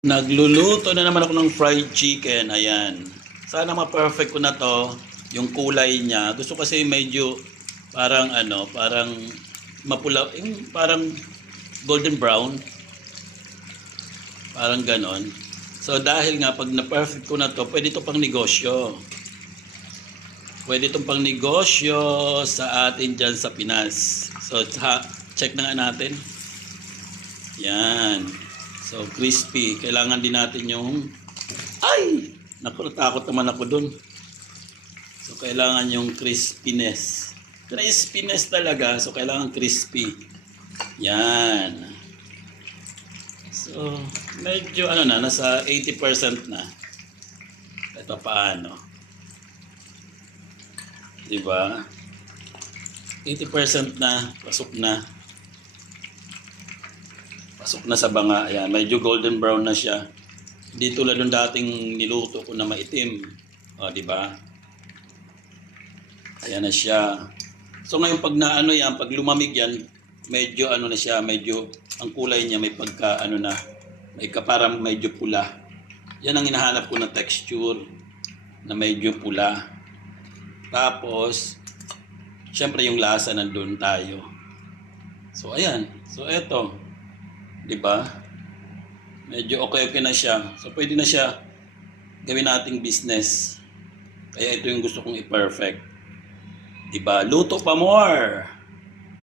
Nagluluto na naman ako ng fried chicken, ayan. Sana ma-perfect ko na 'to, yung kulay niya. Gusto kasi medyo parang ano, parang mapula, yung parang golden brown, parang ganon. So dahil nga pag na-perfect ko na 'to, pwede 'to pang negosyo. Pwede 'tong pang negosyo sa atin diyan sa Pinas. So check na nga natin. Yan. So, crispy. Kailangan din natin yung... Ay! Naku, natakot naman ako dun. So, kailangan yung crispiness. Crispiness talaga. So, kailangan crispy. Yan. So, medyo ano na, nasa 80% na. Ito paano. Diba? 80% na. Pasok na. Pasok na sa banga. Ayan, medyo golden brown na siya. Hindi tulad ng dating niluto ko na maitim. O, di ba? Ayan na siya. So ngayon pag naano yan, pag lumamig yan, medyo ano na siya, medyo ang kulay niya may pagka ano na, may parang medyo pula. Yan ang hinahanap ko na texture na medyo pula. Tapos syempre yung lasa nandun tayo. So ayan. So eto. 'Di ba? Medyo okay na siya. So pwede na siya gawin nating business. Kaya ito yung gusto kong i-perfect. 'Di ba? Luto pa more.